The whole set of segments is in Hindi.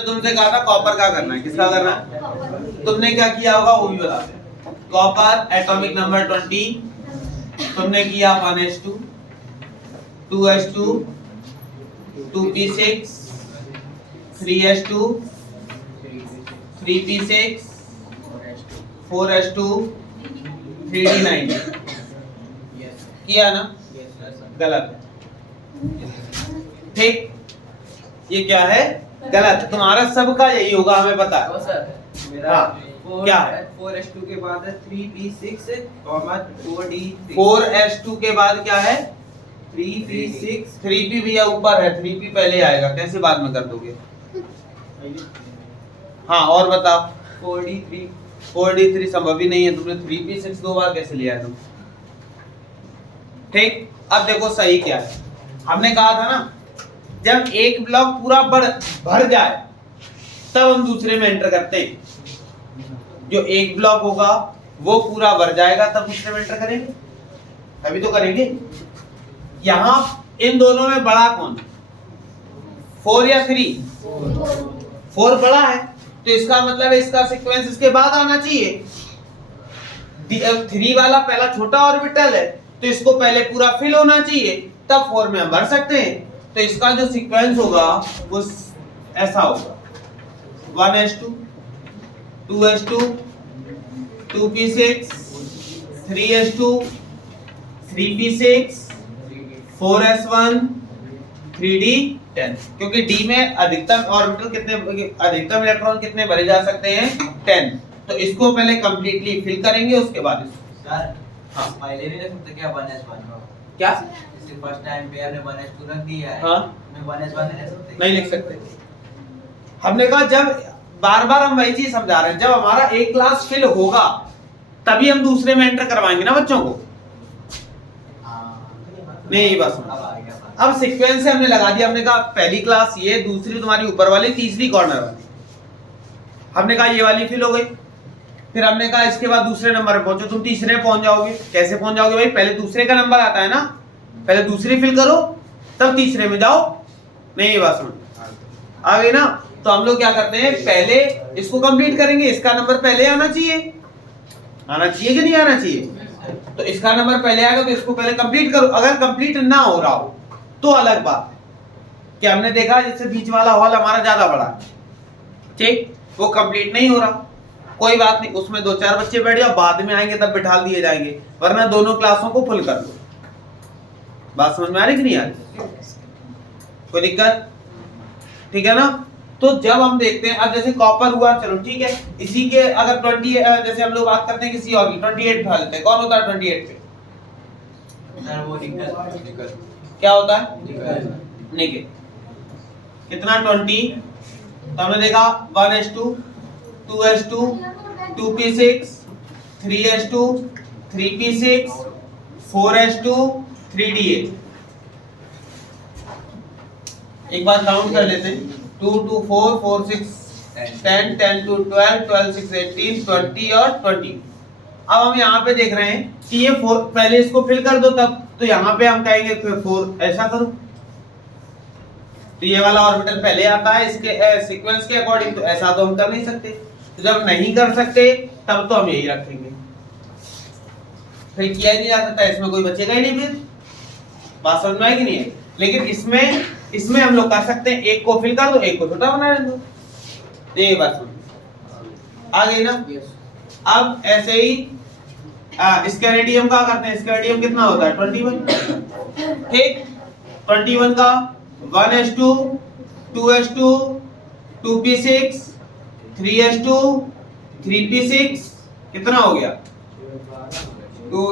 तुमसे कहा था कॉपर का करना है, किसका करना है? तुमने क्या किया होगा वो भी बता दे। कॉपर एटॉमिक नंबर 20 तुमने किया 1s2 2s2 2p6 3s2 3p6 4s2 3d9 किया ना? गलत है। ठीक, ये क्या है? गलत। तुम्हारा सबका यही होगा, हमें पता है। सर मेरा हाँ, क्या है? 4s2 के बाद है 3p6 4d3 4s2 के बाद क्या है? 3p6 3p भी ऊपर है, 3p पहले आएगा, कैसे बाद में कर दोगे? हाँ, और बताओ। 4d3 4d3 संभव ही नहीं है, तुमने 3p6 दो बार कैसे लिया है तुम? ठीक, अब देखो सही क्या है। हमने कहा था ना, जब एक ब्लॉक पूरा भर जाए तब हम दूसरे में एंटर करते हैं। जो एक ब्लॉक होगा वो पूरा भर जाएगा तब दूसरे में एंटर करेंगे, तभी तो करेंगे। यहां इन दोनों में बड़ा कौन? 4 या 3? 4 बड़ा है, तो इसका मतलब है इसका सीक्वेंस इसके बाद आना चाहिए। 3 वाला पहला छोटा ऑर्बिटल है, तो इसको पहले पूरा फिल होना चाहिए, तब 4 में हम भर सकते हैं। तो इसका जो सीक्वेंस होगा वो ऐसा होगा 1s2 2s2 2p6 3s2 3p6 4s1 3d10, क्योंकि d में अधिकतम ऑर्बिटल कितने, अधिकतम इलेक्ट्रॉन कितने भरे जा सकते हैं? 10। तो इसको पहले कंप्लीटली फिल करेंगे, उसके बाद इसको। सर हाँ, पहले नहीं रख सकते क्या 1s1 क्या? जैसे फर्स्ट टाइम पे आपने 1s2 रख दिया है। हाँ, मैं 1s1 नहीं रख सकते? नहीं लिख सकते। हमने कहा जब बार बार हम वही चीज समझा रहे हैं, जब हमारा एक क्लास फिल होगा तभी हम दूसरे में एंटर करवाएंगे ना बच्चों को। नहीं, बस अब आ गया। अब सीक्वेंस से हमने लगा दिया। हमने कहा पहली क्लास ये, दूसरी तुम्हारी ऊपर वाली, तीसरी कॉर्नर वाली। हमने कहा ये वाली फिल हो गई। फिर हमने कहा इसके बाद दूसरे नंबर पे पहुंचो, तुम तीसरे पे पहुंच जाओगे। कैसे पहुंच जाओगे भाई? पहले दूसरे का नंबर आता है ना, पहले दूसरी फिल करो तब तीसरे में जाओ। नहीं, बात समझ आ गई ना? तो हम लोग क्या करते हैं, पहले इसको कंप्लीट करेंगे। इसका नंबर पहले आना चाहिए, आना चाहिए कि नहीं आना चाहिए? तो इसका नंबर पहले आएगा, तो इसको पहले कंप्लीट करो। अगर कंप्लीट ना हो रहा हो तो अलग बात है कि हमने देखा जिससे बीच वाला हॉल हमारा ज्यादा बड़ा है, ठीक, वो कंप्लीट नहीं हो रहा, कोई बात नहीं, उसमें 2-4 बच्चे बैठ जाओ, बाद में आएंगे तब बिठा दिए जाएंगे, वरना दोनों क्लासों को फुल कर दो। बात समझ में आ रही कि नहीं आ रही? कोई दिक्कत? ठीक है ना? तो जब हम देखते हैं, अब जैसे कॉपर हुआ, चलो ठीक है, इसी के अगर 20 जैसे हम लोग बात करते हैं किसी और की, 28 उठा लेते हैं। कौन होता है 28 पे? सर वो निकल क्या होता है? निकल। कितना? 20। तो हमने देखा 1s2 2s2 2p6 3s2 3p6 4s2 3d8। एक बार काउंट कर लेते हैं। 2 2 4 4 6 10 10 2 12 12 6 18 20 और 20। अब हम यहाँ पे देख रहे हैं कि ये 4, पहले इसको फिल कर दो तब, तो यहाँ पे हम कहेंगे 4 ऐसा करो, तो ये वाला ऑर्बिटल पहले आता है इसके सीक्वेंस के अकॉर्डिंग, तो ऐसा तो हम कर नहीं सकते। तो जब नहीं कर सकते तब तो हम यही रखेंगे, फिर किया ही नहीं जा सकता, इसमें कोई बचेगा ही नहीं। फिर बात समझ में आएगी नहीं है? लेकिन इसमें हम लोग कर सकते हैं, एक को फिल कर दो, एक को छोटा बना दो। ये बात समझ आ गई ना? अब ऐसे ही इसका रेडियम का करते हैं। इसका रेडियम कितना होता है? 21। ठीक, 21 का 1s2 2s2 2p6 3s2 3p6 कितना हो गया? 2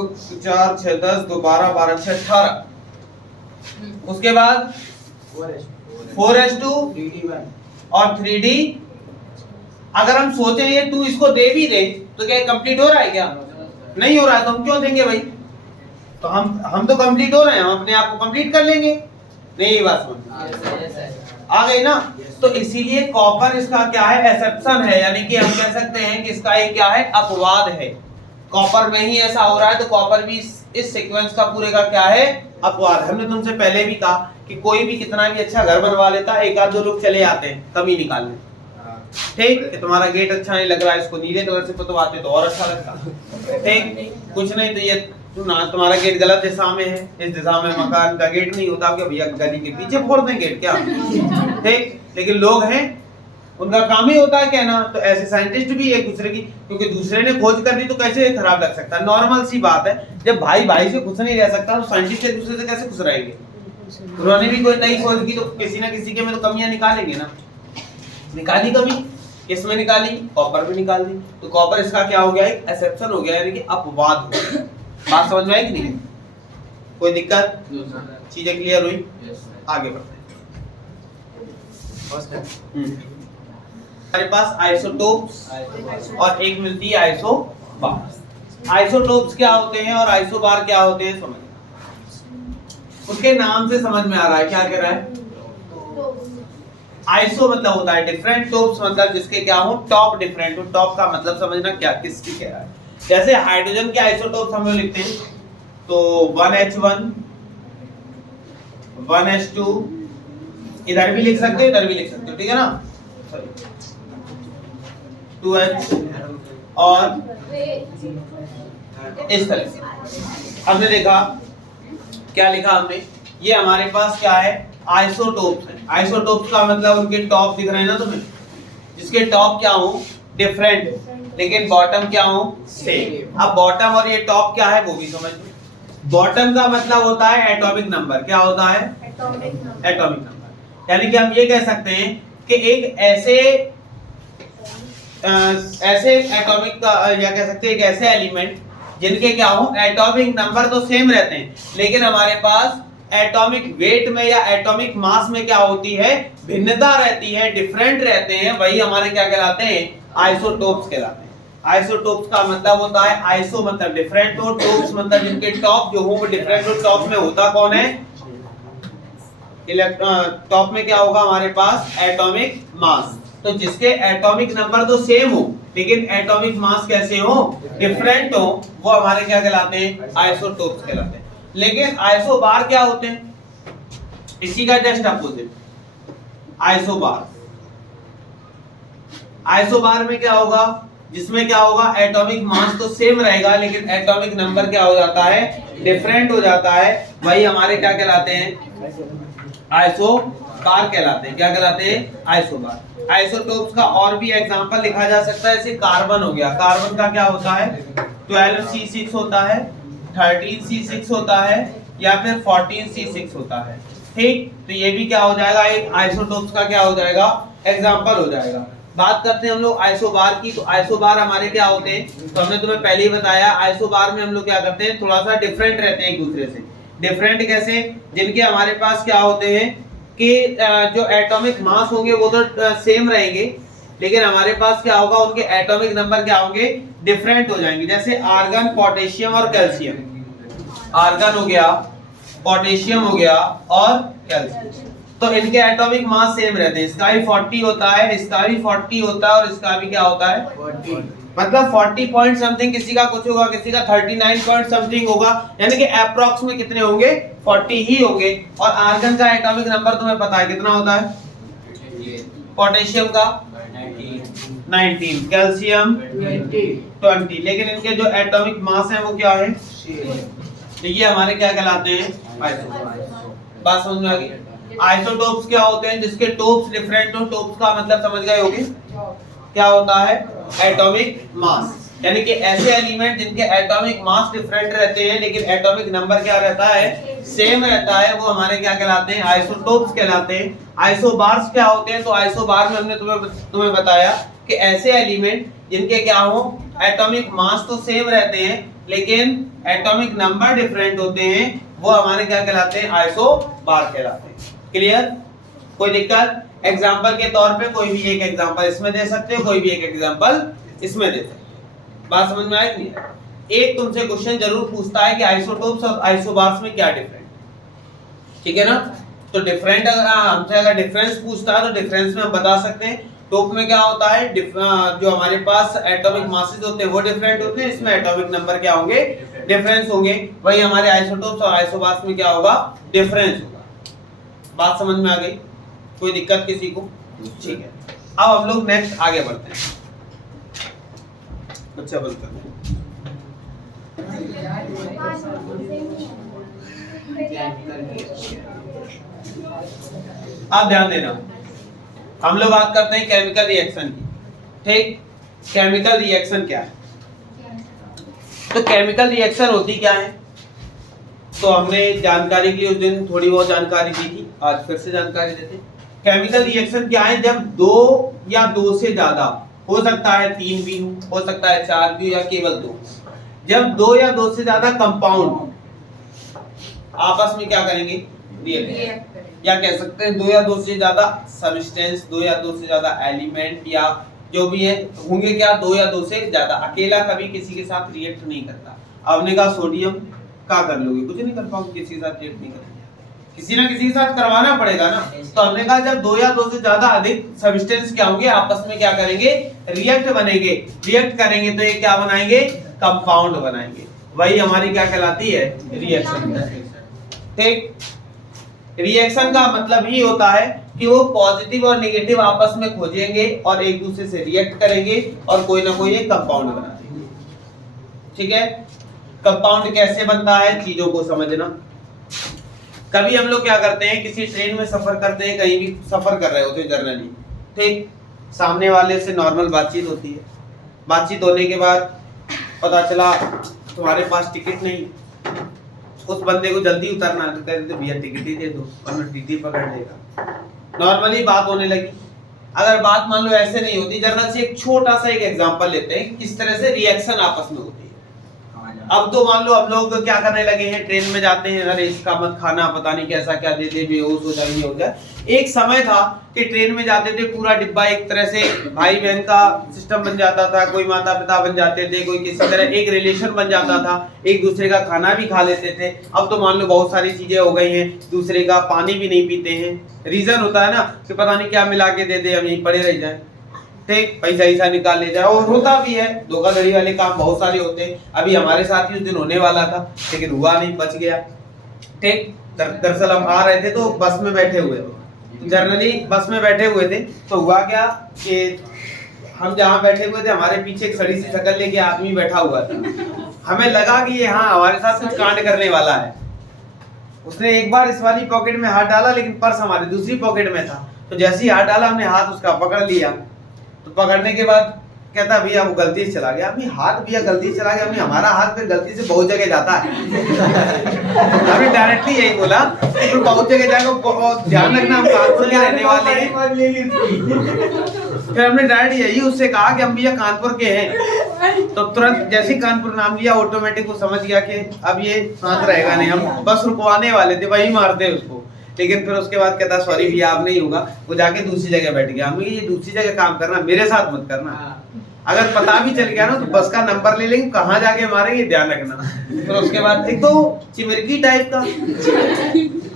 4 6 10 2 12 12 6 18। उसके बाद 4s2 3d1 और 3d। अगर हम सोचें ये 2 इसको दे भी दे तो क्या कंप्लीट हो रहा है? क्या नहीं हो रहा है, तो हम क्यों देंगे भाई? तो हम तो कंप्लीट हो रहे हैं, हम अपने आप को कंप्लीट कर लेंगे। नहीं, बात समझ आ गई ना? तो इसीलिए कॉपर इसका क्या है? एक्सेप्शन है, यानी कि हम कह सकते हैं कि इसका एक क्या है? अपवाद है। कॉपर में ही ऐसा हो रहा है, तो कॉपर भी इस सीक्वेंस का पूरे का क्या है? अपवाद। हमने तुमसे पहले भी कहा कि कोई भी कितना भी अच्छा घर बनवा लेता, एक आध दो लोग चले आते हैं कमी निकालने, ठीक, कि तुम्हारा गेट अच्छा नहीं लग रहा है, इसको नीले कलर से पुतवाते तो और अच्छा लगता। ठीक, कुछ नहीं तो ये तुम्हारा गेट गलत दिशा में है, इस दिशा में मकान का गेट नहीं होता, क्या भैया गली के पीछे फोड़ दें गेट क्या? ठीक, लेकिन लोग हैं, उनका काम ही होता है कहना। तो ऐसे साइंटिस्ट भी एक दूसरे की, क्योंकि दूसरे ने खोज कर दी तो कैसे खराब लग सकता है? नॉर्मल सी बात है, जब भाई भाई से खुश नहीं रह सकता तो साइंटिस्ट एक दूसरे से कैसे खुश रहेंगे? उन्होंने भी कोई नई खोज की तो किसी ना किसी के में तो कमियां निकालेंगे ना। निकाली कमी, किसमें निकाली? कॉपर में निकाल दी। तो कॉपर इसका क्या हो गया? एक एक्सेप्शन हो गया, यानी कि अपवाद हो गया। बात समझ में आई कि नहीं? कोई दिक्कत? चीजें क्लियर हुई? आगे बढ़ते हैं। हमारे पास आइसोटोप्स और एक मिलती है आइसोबार। आइसोटोप्स क्या होते हैं और आइसोबार क्या होते हैं समझ, उसके नाम से समझ में आ रहा है क्या कह रहा है? आइसो मतलब होता है डिफरेंट, टोप्स मतलब जिसके क्या हो टॉप डिफरेंट हो। टॉप का मतलब समझना क्या किसकी कह रहा है। जैसे हाइड्रोजन के आइसोटोप्स हम लोग लिखते हैं तो 1H1 1H2, इधर भी लिख सकते हो इधर भी लिख सकते हो, ठीक है ना? 2H और इस तरह से हमने देखा, क्या लिखा हमने? ये हमारे पास क्या है? आइसोटोप्स है। आइसोटोप्स का मतलब उनके टॉप दिख रहे हैं ना तुम्हें, जिसके टॉप क्या हो डिफरेंट हो लेकिन बॉटम क्या हो सेम। अब बॉटम और ये टॉप क्या है वो भी समझ लो। बॉटम का मतलब होता है एटॉमिक नंबर। क्या होता है? Atomic number. यानी कि हम ये कह सकते हैं कि एक ऐसे एटॉमिक का, या कह सकते हैं एक ऐसे एलिमेंट जिनके क्या हो एटॉमिक नंबर तो सेम रहते हैं लेकिन हमारे पास एटॉमिक वेट में या एटॉमिक मास में क्या होती है? भिन्नता रहती है, डिफरेंट रहते हैं, वही हमारे क्या कहलाते हैं? आइसोटोप्स कहलाते हैं। आइसोटोप्स का मतलब होता है आइसो मतलब डिफरेंट हो, टोप्स मतलब जिनके टॉप जो हो वो डिफरेंट हो। टॉप में होता कौन है? इलेक्ट्रॉन। टॉप में क्या होगा हमारे पास? Atomic mass. तो जिसके एटॉमिक नंबर तो सेम हो लेकिन एटॉमिक मास कैसे हो? डिफरेंट हो, वो हमारे क्या कहलाते हैं? आइसोटोप्स कहलाते हैं। लेकिन आइसोबार क्या होते हैं? इसी का जस्ट अपोजिट आइसोबार। आइसोबार में क्या होगा? जिसमें क्या होगा? एटॉमिक मास तो सेम रहेगा लेकिन एटॉमिक नंबर क्या हो जाता है? डिफरेंट हो जाता है, वही हमारे क्या कहलाते हैं? आइसोबार कहलाते हैं। क्या कहलाते हैं? आइसोबार। आइसोटोप्स का और भी एग्जांपल लिखा जा सकता है, जैसे कार्बन हो गया। कार्बन का क्या होता है? 12C6 होता है, 13C6 होता है या फिर 14C6 होता है। ठीक, तो ये भी क्या हो जाएगा? एक आइसोटोप्स का क्या हो जाएगा? एग्जांपल हो जाएगा। बात करते हैं हम लोग आइसोबार की। तो आइसोबार हमारे क्या होते हैं? तो हमने तुम्हें पहले ही बताया, आइसोबार में हम लोग क्या करते हैं? थोड़ा सा डिफरेंट रहते हैं एक दूसरे से। डिफरेंट कैसे? जिनके हमारे पास क्या होते हैं कि जो एटॉमिक मास होंगे वो तो सेम रहेंगे लेकिन हमारे पास क्या होगा? उनके एटॉमिक नंबर क्या होंगे? डिफरेंट हो जाएंगे। जैसे आर्गन, पोटेशियम और कैल्शियम। आर्गन हो गया, पोटेशियम हो गया और कैल्शियम। तो इनके एटॉमिक मास सेम रहते हैं। इसका भी 40 होता है, इसका भी 40 होता है और इसका भी क्या होता है? 40। मतलब 40 पॉइंट समथिंग, किसी का कुछ होगा, किसी का 39 पॉइंट समथिंग होगा, यानी कि अप्रॉक्स में कितने होंगे? 40 ही होंगे। और आर्गन का एटॉमिक नंबर तुम्हें पता है कितना होता है? पोटेशियम का 19, कैल्शियम 20, लेकिन इनके जो एटॉमिक मास है वो क्या है? तो ये हमारे क्या कहलाते हैं? आइसोटोप्स। बात समझ में आ गई? आइसोटोप्स क्या होते हैं? जिसके टोप्स डिफरेंट हो। टोप्स का मतलब समझ गए होगे क्या होता है? Atomic mass. यानी कि ऐसे एलिमेंट जिनके एटॉमिक मास डिफरेंट रहते हैं लेकिन एटॉमिक नंबर क्या रहता है? सेम रहता है, वो हमारे क्या कहलाते हैं? आइसोटोप्स कहलाते हैं। आइसोबार्स क्या होते हैं? तो आइसोबार में हमने तुम्हें बताया कि ऐसे एलिमेंट जिनके क्या हो एटॉमिक मास तो सेम रहते हैं लेकिन एटॉमिक नंबर डिफरेंट होते हैं, वो हमारे क्या कहलाते हैं? आइसोबार कहलाते हैं। क्लियर? कोई दिक्कत? एग्जांपल के तौर पे कोई भी एक एग्जांपल इसमें दे सकते हो, कोई भी एक एग्जांपल इसमें दे सकते हो। बात समझ में आई नहीं? एक तुमसे क्वेश्चन जरूर पूछता है कि आइसोटोप्स और आइसोबार्स में क्या डिफरेंट, ठीक है ना? तो डिफरेंट अगर हमसे अगर डिफरेंस पूछता है तो डिफरेंस में हम बता सकते हैं। टोप में क्या होता है? जो हमारे पास एटॉमिक मासेस होते हैं वो डिफरेंट होते हैं, इसमें एटॉमिक नंबर क्या होंगे? डिफरेंस होंगे। वही हमारे आइसोटोप्स और आइसोबार्स में क्या होगा? डिफरेंस होगा। बात समझ में आ गई? कोई दिक्कत किसी को? ठीक है। अब हम लोग नेक्स्ट आगे बढ़ते हैं। अच्छा बोलते हैं आप ध्यान देना, हम लोग बात करते हैं केमिकल रिएक्शन की। ठीक, केमिकल रिएक्शन क्या है? तो केमिकल रिएक्शन होती क्या है? तो हमने जानकारी की उस दिन थोड़ी बहुत जानकारी दी थी, आज फिर से जानकारी देते हैं। केमिकल रिएक्शन क्या है? जब दो या दो से ज्यादा, हो सकता है 3 भी हो सकता है 4 भी या केवल 2, जब 2 या 2 से ज्यादा कंपाउंड आपस में क्या करेंगे? रिएक्ट, या कह सकते हैं 2 या 2 से ज्यादा सब्सटेंस, 2 या 2 से ज्यादा एलिमेंट या जो भी है होंगे क्या, 2 या 2 से ज्यादा। अकेला कभी किसी के साथ रिएक्ट नहीं करता। आपने कहा सोडियम क्या कर लोगे? कुछ नहीं कर पाओगे, किसी के साथ रिएक्ट नहीं करेंगे, किसी ना किसी के साथ करवाना पड़ेगा ना। तो हमने कहा जब 2 या 2 से ज्यादा अधिक सब्सटेंस क्या होंगे? आपस में क्या करेंगे? रिएक्ट बनेंगे। रिएक्ट करेंगे तो ये क्या बनाएंगे? कंपाउंड बनाएंगे। वही हमारी क्या कहलाती है? रिएक्शन। ठीक, रिएक्शन का मतलब ही होता है कि वो पॉजिटिव और नेगेटिव आपस में खोजेंगे और एक दूसरे से रिएक्ट करेंगे और कोई ना कोई एक कंपाउंड बना देंगे। ठीक है, कंपाउंड कैसे बनता है चीजों को समझना। कभी हम लोग क्या करते हैं, किसी ट्रेन में सफर करते हैं, कहीं भी सफर कर रहे होते हैं जनरली, ठीक, सामने वाले से नॉर्मल बातचीत होती है। बातचीत होने के बाद पता चला तुम्हारे पास टिकट नहीं, उस बंदे को जल्दी उतरना, तो कहते भैया टिकट ही दे दो वरना टीटी पकड़ लेगा। नॉर्मली बात होने लगी। अगर बात मान लो ऐसे नहीं होती, जनरल से एक छोटा सा एक एग्जांपल लेते हैं किस तरह से रिएक्शन आपस में होती है। अब तो मान लो हम लोग क्या करने लगे हैं, ट्रेन में जाते हैं, अरे इसका मत खाना, पता नहीं कैसा क्या दे दे, बेहोश हो जाए, ये हो जाए। एक समय था कि ट्रेन में जाते थे, पूरा डिब्बा एक तरह से भाई बहन का सिस्टम बन जाता था, कोई माता पिता बन जाते थे, कोई किसी तरह एक रिलेशन बन जाता था, एक दूसरे का खाना भी खा लेते थे। अब तो मान लो बहुत सारी चीजें हो गई हैं, दूसरे का पानी भी नहीं पीते हैं। रीजन होता है ना कि पता नहीं क्या मिला के दे दे, हम यहीं पड़े रह जाए, ठीक, पैसा ऐसा निकाल ले जाए। और होता भी है, धोखाधड़ी वाले काम बहुत सारे होते हैं। अभी हमारे साथ ही उस दिन होने वाला था, लेकिन हुआ नहीं, बच गया। ठीक, दरअसल हम आ रहे थे तो बस में बैठे हुए थे, जनरली बस में बैठे हुए थे, तो हुआ क्या कि हम जहाँ बैठे हुए थे हमारे पीछे एक सड़ी सी शक्ल लेके आदमी बैठा हुआ था। हमें लगा कि ये हाँ हमारे साथ कुछ कांड करने वाला है। उसने एक बार इस वाली पॉकेट में हाथ डाला, लेकिन पर्स हमारी दूसरी पॉकेट में था। तो जैसे ही हाथ डाला, हमने हाथ उसका पकड़ लिया। तो पकड़ने के बाद कहता भैया वो गलती से चला गया। अभी हाथ भैया गलती से चला गया, अभी हमारा हाथ फिर गलती से बहुत जगह जाता है। हमने डायरेक्टली यही बोला तो बहुत जगह जाएगा, बहुत ध्यान रखना, हम कानपुर के रहने वाले हैं। फिर हमने डायरेक्ट यही उससे कहा कि हम भैया कानपुर के हैं। तो तुरंत जैसे ही कानपुर नाम लिया, ऑटोमेटिक वो समझ गया कि अब ये साथ रहेगा नहीं, हम बस रुकवाने वाले थे, वही मारते उसको। लेकिन फिर उसके बाद कहता सॉरी भैया आप नहीं होगा, वो जाके दूसरी जगह बैठ गया। हम ये दूसरी जगह काम करना, मेरे साथ मत करना। अगर पता भी चल गया ना तो बस का नंबर ले लेंगे, कहाँ जाके मारेंगे ध्यान रखना। फिर उसके बाद एक तो चिमरकी टाइप का,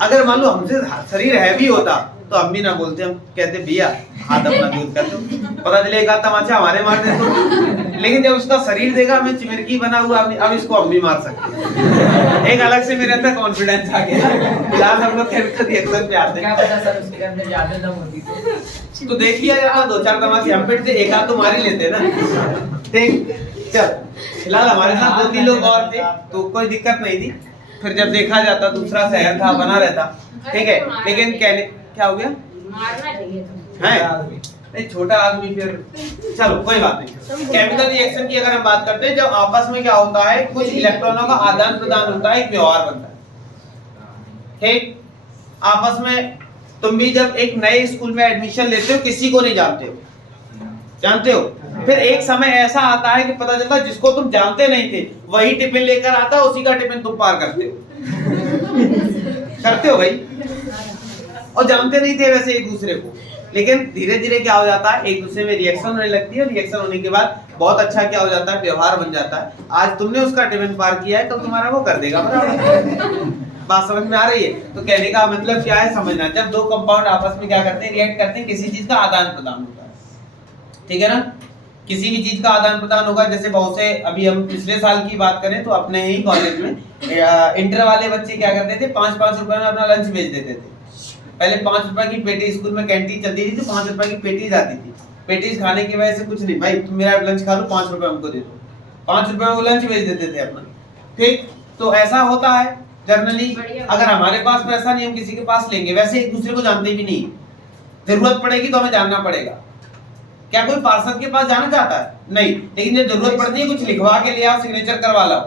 अगर मान लो हमसे शरीर हैवी होता तो हम भी ना बोलते, हम कहते भैया हाथ अपना दूर कर दो, पता चलेगा तमाचा हमारे मार दे तो। लेकिन जब उसका शरीर देखा हमें चिमरकी बना हुआ, अब इसको हम भी मार सकते हैं। एक अलग से मेरे अंदर कॉन्फिडेंस आ गया। फिलहाल हम लोग केमिकल रिएक्शन पे आते हैं। क्या पता सर उसके अंदर ज्यादा दम होती तो देखिए यार, 2-4 तमाचे हम पेट से एक आध तो मार ही लेते ना। ठीक, चल फिलहाल हमारे साथ 2-3 लोग और थे तो कोई दिक्कत नहीं थी। फिर जब देखा जाता दूसरा शहर था, बना रहता, ठीक है। लेकिन क्या हो गया, मारना चाहिए है नहीं छोटा आदमी, फिर चलो कोई बात नहीं। केमिकल रिएक्शन की अगर हम बात करते हैं, जब आपस में क्या होता है, कुछ इलेक्ट्रॉनों का आदान प्रदान होता है, एक व्यवहार बनता है। ठीक, आपस में तुम भी जब एक नए स्कूल में एडमिशन लेते हो, किसी को नहीं जानते हो, जानते हो, फिर एक समय ऐसा आता है कि पता चलता है जिसको तुम जानते नहीं थे वही टिफिन लेकर आता, उसी का टिफिन तुम पार करते हो। करते हो भाई, और जानते नहीं थे वैसे एक दूसरे को। लेकिन धीरे धीरे क्या हो जाता है, एक दूसरे में रिएक्शन होने लगती है। रिएक्शन होने के बाद बहुत अच्छा क्या हो जाता है, व्यवहार बन जाता है। आज तुमने उसका टिफिन पार किया है, तो तुम्हारा वो कर देगा, बराबर। बात समझ में आ रही है? तो कहने का मतलब क्या है, समझना। जब दो कंपाउंड आपस में क्या करते हैं, रिएक्ट करते हैं, किसी चीज का आदान प्रदान होता है, ठीक है ना। किसी भी चीज का आदान प्रदान होगा। जैसे बहुत से, अभी हम पिछले साल की बात करें तो अपने ही कॉलेज में इंटर वाले बच्चे क्या करते थे, 5-5 रुपए में अपना लंच बेच देते थे। पहले 5 रुपए की पेटी, स्कूल में कैंटीन चलती थी तो 5 रुपए की पेटी जाती थी। पेटीज खाने की वजह से कुछ नहीं भाई, तुम मेरा लंच खा लो, 5 रुपए हमको दे दो, 5 रुपए में वो लंच भेज देते थे अपना। ठीक, तो ऐसा होता है जनरली। अगर हमारे पास पैसा नहीं हम किसी के पास लेंगे, वैसे एक दूसरे को जानते भी नहीं, जरूरत पड़ेगी तो हमें जानना पड़ेगा। क्या कोई पार्षद के पास जाना चाहता है? नहीं, लेकिन जब जरूरत पड़ती है कुछ लिखवा के ले आओ, सिग्नेचर करवा लाओ,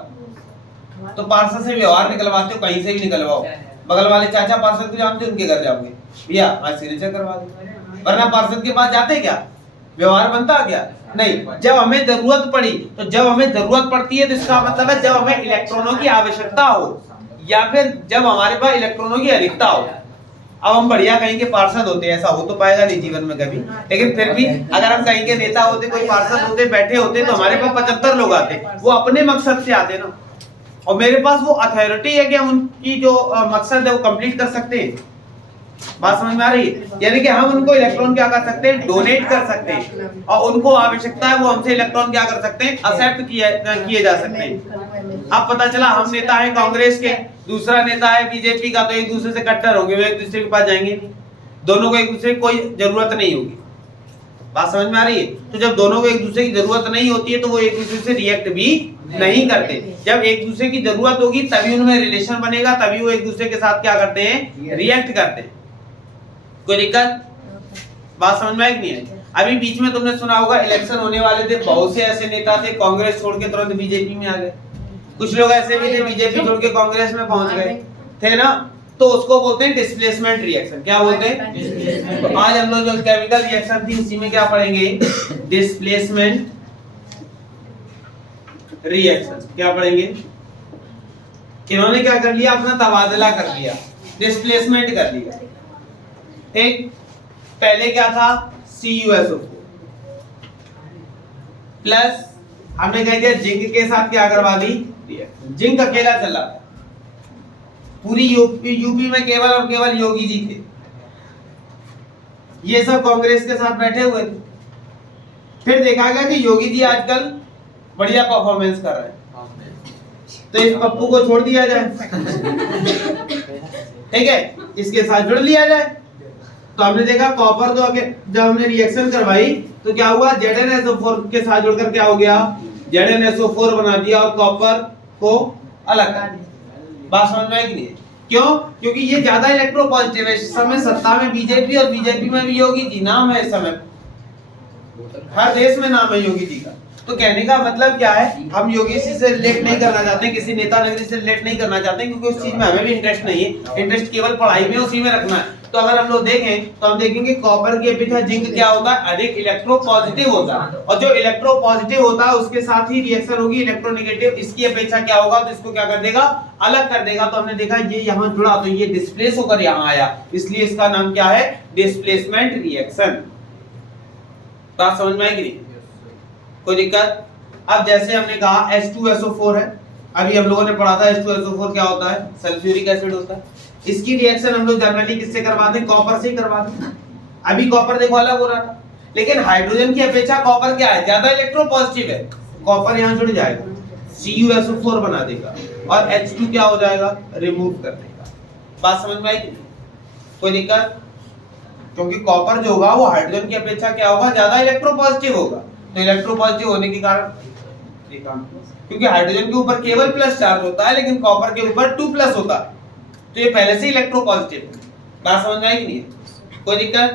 तो पार्षद से व्यवहार निकलवाते हो, कहीं से भी निकलवाओ। बगल वाले चाचा पार्षद को जानते हो, उनके घर जाओगे, भैया आज सिग्नेचर करवा दो। वरना पार्षद के पास जाते क्या, व्यवहार बनता क्या? नहीं। जब हमें जरूरत पड़ी, तो जब हमें जरूरत पड़ती है तो इसका मतलब है जब हमें इलेक्ट्रॉनों की आवश्यकता हो, या फिर जब हमारे पास इलेक्ट्रॉनों की अधिकता हो। अब हम बढ़िया कहीं के पार्षद होते, ऐसा हो तो पाएगा नहीं जीवन में कभी, लेकिन फिर भी अगर हम कहीं के नेता होते, कोई पार्षद होते, बैठे होते, तो हमारे पास 75 लोग आते, वो अपने मकसद से आते ना, और मेरे पास वो अथॉरिटी है कि हम उनकी जो मकसद है वो कंप्लीट कर सकते हैं। बात समझ में आ रही है? यानी कि हम उनको इलेक्ट्रॉन क्या कर सकते हैं, डोनेट कर सकते हैं, और उनको आवश्यकता है वो हमसे इलेक्ट्रॉन क्या कर सकते हैं, एक्सेप्ट किए जा सकते हैं। अब पता चला हम नेता हैं कांग्रेस के, दूसरा नेता है बीजेपी का, तो एक दूसरे से कट्टर होंगे, वो एक दूसरे के पास जाएंगे नहीं, दोनों को एक दूसरे की कोई जरूरत नहीं होगी। बात समझ में आ रही है? तो जब दोनों को एक दूसरे की जरूरत नहीं होती है तो वो एक दूसरे से रिएक्ट भी नहीं करते। जब एक दूसरे की जरूरत होगी तभी उनमें रिलेशन बनेगा, तभी वो एक दूसरे के साथ क्या करते हैं, रिएक्ट करते हैं। कोई दिक्कत? बात समझ में आई कि नहीं आई? अभी बीच में तुमने सुना होगा इलेक्शन होने वाले थे, बहुत से ऐसे नेता थे कांग्रेस छोड़ के तुरंत बीजेपी में आ गए, कुछ लोग ऐसे भी थे बीजेपी छोड़ के कांग्रेस में पहुंच गए थे ना, तो उसको बोलते हैं डिस्प्लेसमेंट रिएक्शन। क्या बोलते हैं? तो आज हम लोग जो केमिकल रिएक्शन थी उसी में क्या पढ़ेंगे, डिस्प्लेसमेंट रिएक्शन। क्या पढ़ेंगे? इन्होंने क्या कर लिया, अपना तबादला कर लिया, डिस्प्लेसमेंट कर लिया। एक पहले क्या था, CuSO4 प्लस हमने कह दिया जिंक के साथ क्या करवा दी, जिंक अकेला चला। पूरी यूपी में केवल और केवल योगी जी थे, ये सब कांग्रेस के साथ बैठे हुए थे। फिर देखा गया कि योगी जी आजकल बढ़िया परफॉर्मेंस कर रहे हैं, तो इस पप्पू को छोड़ दिया जाए, ठीक है, इसके साथ जुड़ लिया जाए। तो हमने देखा कॉपर तो जब हमने रिएक्शन करवाई तो क्या हुआ, ZnSO4 के साथ जुड़कर क्या हो गया, ZnSO4 बना दिया और कॉपर को अलग कर दिया। बात समझ में आई कि नहीं? क्यों? क्योंकि ये ज्यादा इलेक्ट्रोपॉजिटिव है। इस समय सत्ता में बीजेपी और बीजेपी में भी योगी जी नाम है, इस समय हर देश में नाम है योगी जी का। तो कहने का मतलब क्या है, हम योगी जी से रिलेट नहीं करना चाहते, किसी नेता नगरी से रिलेट नहीं करना चाहते, क्योंकि उस चीज में हमें भी इंटरेस्ट नहीं है। इंटरेस्ट केवल पढ़ाई में, उसी में रखना है। तो अगर हम लोग देखें तो हम देखेंगे कॉपर की अपेक्षा जिंक क्या होता है, अधिक इलेक्ट्रोपॉजिटिव होता है, और जो इलेक्ट्रोपॉजिटिव होता है उसके साथ ही रिएक्शन होगी इलेक्ट्रोनेगेटिव, इसकी अपेक्षा क्या होगा, तो इसको क्या कर देगा, अलग कर देगा। तो हमने देखा ये यहाँ जुड़ा तो ये डिस्प्लेस होकर यहाँ आया, इसलिए इसका नाम क्या है, डिस्प्लेसमेंट रिएक्शन। बात समझ में आई कि नहीं? कोई दिक्कत? अब जैसे हमने कहा H2SO4 है, अभी हम लोगों ने पढ़ा था H2SO4 क्या होता है, सल्फ्यूरिक एसिड होता है। इसकी रिएक्शन हम लोग जनरली किससे करवाते हैं, कॉपर से ही करवाते हैं। अभी कॉपर देखो अलग हो रहा था, लेकिन हाइड्रोजन की अपेक्षा कॉपर क्या है, ज्यादा इलेक्ट्रोपॉजिटिव है। कॉपर यहाँ जुड़ जाएगा, CuSO4 बना देगा, और H2 क्या हो जाएगा, रिमूव कर देगा। बात समझ में आई? कोई दिक्कत? क्योंकि कॉपर जो होगा वो हाइड्रोजन की अपेक्षा क्या होगा, ज्यादा इलेक्ट्रोपॉजिटिव होगा। तो इलेक्ट्रोपॉजिटिव होने के कारण, क्योंकि हाइड्रोजन के ऊपर केवल प्लस चार्ज होता है, लेकिन कॉपर के ऊपर 2+ होता है, तो ये पहले से इलेक्ट्रोपॉजिटिव है। बात समझ में आई कि नहीं? कोई दिक्कत?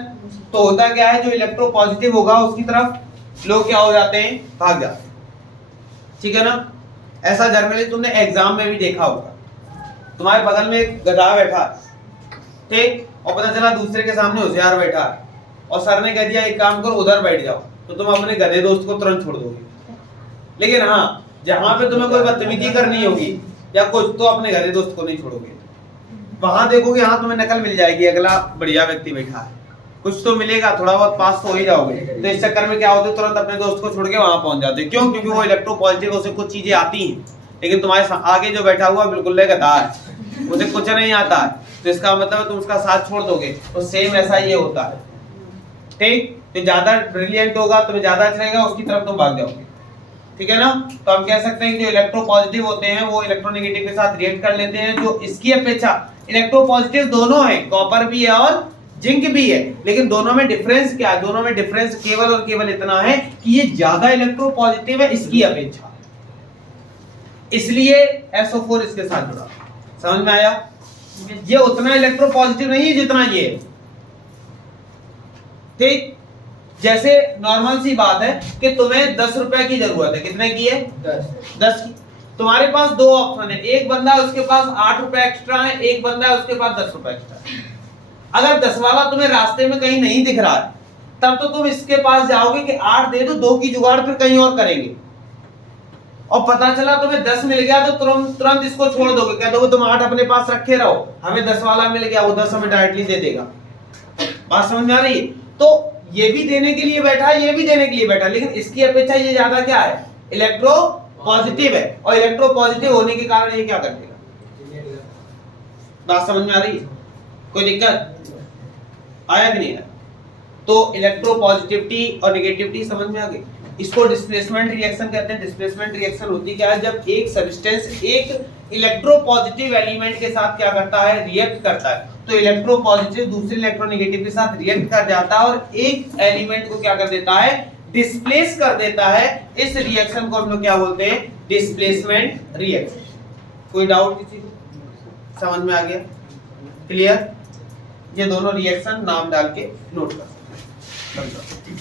तो होता क्या है, जो इलेक्ट्रोपॉजिटिव होगा उसकी तरफ लोग क्या हो जाते हैं, भाग जाते हैं। ठीक है ना? ऐसा जनरली तुमने एग्जाम में भी देखा होगा, तुम्हारे बगल में एक गधा बैठा, ठीक, और पता चला दूसरे के सामने होशियार बैठा, और सर ने कह दिया एक काम करो उधर बैठ जाओ, तो तुम अपने गधे दोस्त को तुरंत छोड़ दोगे। लेकिन हाँ, जहां पे तुम्हें कोई बदतमीजी करनी होगी या कुछ, तो अपने गधे दोस्त को नहीं छोड़ोगे। वहां देखोगे हाँ तुम्हें नकल मिल जाएगी, अगला बढ़िया व्यक्ति बैठा है, कुछ तो मिलेगा, थोड़ा बहुत पास तो हो ही जाओगे। तो इस चक्कर में क्या होता है, तुरंत अपने दोस्त को छोड़ के वहां पहुंच जाते हैं। क्यों? क्योंकि वो इलेक्ट्रोपॉजिटिव, उसे कुछ चीजें आती हैं, लेकिन तुम्हारे आगे जो बैठा हुआ बिल्कुल गधा है, उसे कुछ नहीं आता है, तो इसका मतलब तुम उसका साथ छोड़ दोगे। तो सेम ऐसा ये होता है, ठीक। तो ज्यादा ब्रिलियंट होगा, तुम्हें ज्यादा अच्छा रहेगा, उसकी तरफ तुम भाग जाओगे। ठीक है ना? तो हम कह सकते हैं कि जो इलेक्ट्रोपॉजिटिव होते हैं वो इलेक्ट्रोनेगेटिव के साथ रिएक्ट कर लेते हैं। जो इसकी अपेक्षा इलेक्ट्रोपॉजिटिव दोनों है, कॉपर भी है और जिंक भी है, लेकिन दोनों में डिफरेंस क्या है? दोनों में डिफरेंस केवल और केवल इतना है कि ये ज्यादा इलेक्ट्रोपॉजिटिव है इसकी अपेक्षा, इसलिए SO4 इसके साथ जुड़ा। समझ में आया? ये उतना इलेक्ट्रोपॉजिटिव नहीं है जितना ये है। ठीक, जैसे नॉर्मल सी बात है कि तुम्हें 10 रुपए की जरूरत है, कितने की है? 10 की। तुम्हारे पास दो ऑप्शन है, एक बंदा है उसके पास 8 रुपए एक्स्ट्रा है, एक बंदा है उसके पास 10 रुपए एक्स्ट्रा है। अगर 10 वाला तुम्हें रास्ते में कहीं नहीं दिख रहा है, तब तो तुम इसके पास जाओगे कि 8 दे दो, 2 की जुगाड़ फिर कहीं और करेंगे, और पता चला तुम्हें 10 मिल गया तो तुरंत इसको छोड़ दोगे, कह दोगे तुम 8 अपने पास रखे रहो, हमें 10 वाला मिल गया, वो 10 हमें डायरेक्टली दे देगा। बात समझ में आ रही है? तो ये भी देने के लिए बैठा है, ये भी देने के लिए बैठा है, लेकिन इसकी अपेक्षा ये ज्यादा क्या है? इलेक्ट्रो पॉजिटिव है, और इलेक्ट्रो पॉजिटिव होने के कारण ये क्या कर देगा? बात समझ में आ रही है? कोई दिक्कत आया कि नहीं आया? तो इलेक्ट्रो पॉजिटिविटी और नेगेटिविटी समझ में आ गई। इसको डिस्प्लेसमेंट रिएक्शन कहते हैं। डिस्प्लेसमेंट रिएक्शन होती क्या है? जब एक सब्सटेंस एक इलेक्ट्रोपॉजिटिव एलिमेंट के साथ क्या करता है? रिएक्ट करता है। तो इलेक्ट्रोपॉजिटिव दूसरे इलेक्ट्रोनेगेटिव के साथ रिएक्ट कर जाता है और एक एलिमेंट को क्या कर देता है? डिस्प्लेस कर देता है। इस रिएक्शन को हम लोग क्या बोलते हैं? Displacement reaction. कोई डाउट किसी को? समझ में आ गया? क्लियर? ये दोनों रिएक्शन नाम डाल के नोट कर सकते हैं।